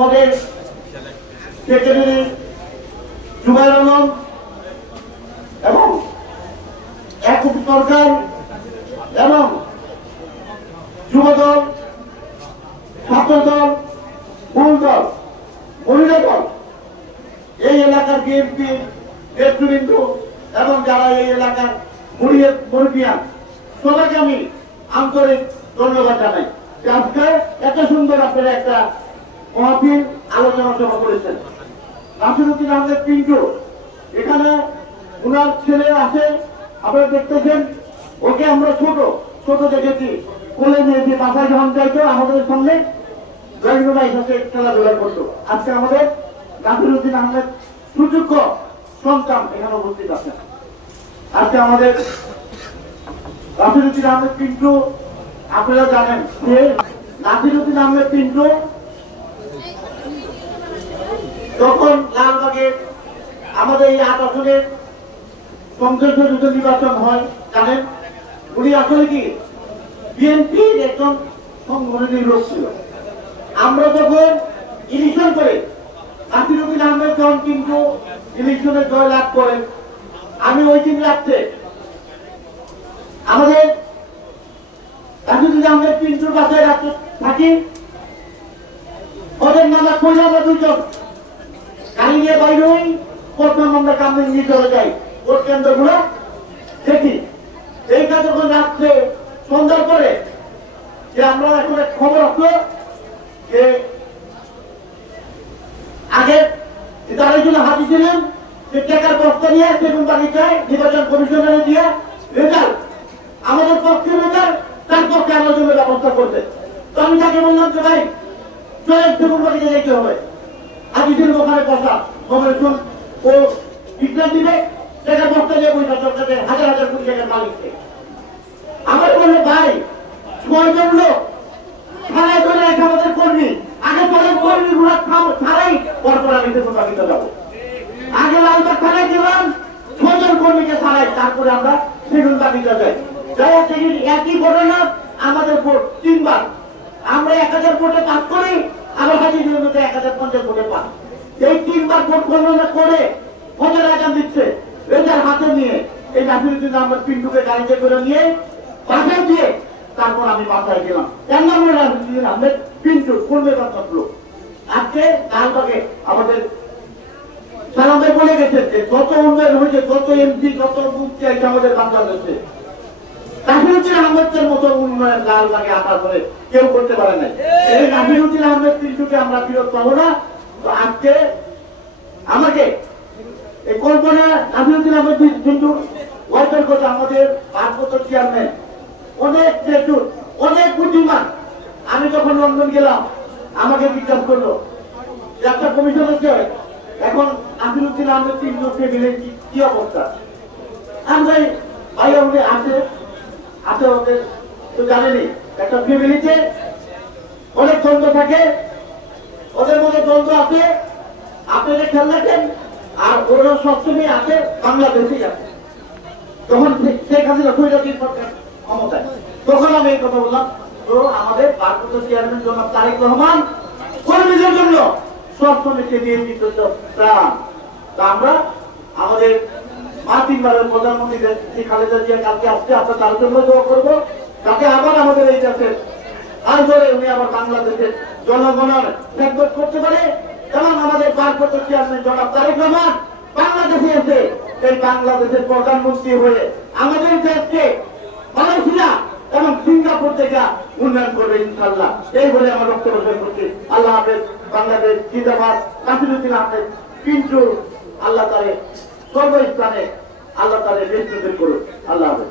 পদের সেক্রেটারি জুবাইর আলম এবং একুব সরকার এবং যুবদল, ছাত্রদল, মূল দল, মহিলা দল, এই এলাকার বিএনপি নেতৃবৃন্দ এবং যারা এই এলাকার মুরব্বিয়ান সবাইকে আমি আন্তরিক ধন্যবাদ জানাই যে আজকে এত সুন্দর আপনারা একটা মহাবিল আলোচনা সভা করেছেন। নাসিরউদ্দিন আহমেদ পিন্টু এখানে ওনার ছেলে আছে, আপনারা দেখতেছেন। ওকে আমরা ছোট দেখেছি, কোলে নিয়েছি, বাসায় যখন যাইতো আমাদের সামনে সাথে খেলাধুলা করতো। আজকে আমাদের নাসিরউদ্দিন আহমেদ সুযোগ্য সন্তান এখানে উপস্থিত আছেন। আজকে আমাদের নাসিরউদ্দিন আহমেদ পিন্টু, আপনারা জানেন যে নাসিরউদ্দিন আহমেদ পিন্টু যখন লালবাগে আমাদের এই 8 আসনের সংসদীয় নির্বাচন হয়, জানেন উনি আসলে কি বিএনপির একজন সংগঠনের লোক ছিল। আমরা যখন ইলেকশন করে নাসিরউদ্দিন আহমেদ যখন কিন্তু ইলেকশনে জয় লাভ করেন, আমি ওই দিন রাত্রে আমাদের নাসিরউদ্দিন আহমেদ পিন্টুর বাসায় রাত্রে থাকি। ওদের নামা কই আমরা দুজন গাড়ি নিয়ে বাইরে হই, প্রথম আমরা কামে নিয়ে চলে যাই ভোট কেন্দ্রগুলো দেখি। এই কাজ যখন রাত্রে সন্ধ্যার পরে যে আমরা এখন খবর আসলো যে আগে তারা জন্য হাতি ছিলেন যে টাকার বস্তা নিয়ে সেগুন বাগিচায় নির্বাচন কমিশনারে দিয়ে রেজাল্ট আমাদের পক্ষে রেজাল্ট তার পক্ষে আলোচনার ব্যবস্থা করবে। তো আমি তাকে বললাম যে ভাই চলে সেগুন বাগিচায় যেতে হবে, হাতি ছিলেন ওখানে বসা কমিশন ও বিজ্ঞান দিবে টাকার বস্তা নিয়ে বই সরকারের হাজার হাজার কোটি টাকার মালিককে। আমার বললো ভাই 6 জন লোক থানায় চলে আসে আমাদের কর্মী, আগে চলে কর্মী গুলা ছাড়াই পরপর আমি সেগুন বাগিচা যাবো। আগে লালবাগ থানায় গেলাম 6 জন কর্মীকে ছাড়াই, তারপরে আমরা সেগুন বাগিচা যাই। যাই একই ঘটনা, আমাদের ভোট 3 বার, আমরা 1000 ভোটে পাস করি, আবার হাজির মধ্যে 1050 ভোটে পাস। এই 3 বার ভোট গণনা করে ভোটের আগাম দিচ্ছে রেজার হাতে নিয়ে এই নাসিরউদ্দিন আহমেদ পিন্টুকে গাড়িতে করে নিয়ে বাসায় দিয়ে তারপর আমি বাসায় গেলাম। এর নাম নাসিরউদ্দিন আহমেদ পিন্টু কর্মী লোক। আজকে লালবাগে আমাদের সালামে বলে গেছেন যে যত উন্নয়ন হয়েছে, যত এমপি, যত মুক্তি আছে আমাদের বাংলাদেশে, নাসিরউদ্দিন আহমেদের মতো উন্নয়ন লালবাগে আসার পরে কেউ করতে পারে নাই। এই নাসিরউদ্দিন আহমেদ পিন্টুকে আমরা ফিরত পাবো না। তো আজকে আমাকে এই কল্পনা নাসিরউদ্দিন আহমেদ পিন্টুর ওয়ার্কের কথা আমাদের ভারপ্রাপ্ত চেয়ারম্যান অনেক চেতুর, অনেক বুদ্ধিমান। আমি যখন লন্ডন গেলাম আমাকে জিজ্ঞাসা করলো যে একটা কমিশন হচ্ছে এখন নাসিরউদ্দিন আহমেদ পিন্টুকে মিলে কি অবস্থা। আমি ভাই আমাদের আছে ওদের তো জানেনি, একটা ফ্যামিলিতে অনেক দ্বন্দ্ব থাকে, ওদের মধ্যে দ্বন্দ্ব আছে, আপনাদের খেয়াল রাখেন। আর ওরা সবসময় আছে বাংলাদেশেই আছে। তখন শেখ হাসিনা স্বৈরাচারী সরকার ক্ষমতায়, তখন আমি এই কথা বললাম, তো আমাদের ভারপ্রাপ্ত চেয়ারম্যান জনাব তারেক রহমান কর্মীদের জন্য সবসময়কে নিয়োজিত প্রাণ। তা আমরা আমাদের মা 3 বারের প্রধানমন্ত্রী খালেদা জিয়া কালকে আসছে, আমরা তার জন্য দোয়া করবো যাতে আবার আমাদের এই দেশের আর ধরে উনি আবার বাংলাদেশের জনগণের খেদমত করতে পারে। এবং আমাদের ভারপ্রাপ্ত চেয়ারম্যান জনাব তারেক রহমান বাংলাদেশে এসে এই বাংলাদেশের প্রধানমন্ত্রী হয়ে আমাদের দেশকে মালয়েশিয়া এবং সিঙ্গাপুর থেকে উন্নয়ন করবে ইনশাআল্লাহ। এই বলে আমার বক্তব্য শেষ করছি। আল্লাহ হাফেজ। বাংলাদেশ জিন্দাবাদ। নাসিরউদ্দিন আহমেদ পিন্টু আল্লাহ তারে সর্বস্থানে আল্লাহ তারে নেতৃত্ব করুন। আল্লাহ হাফেজ।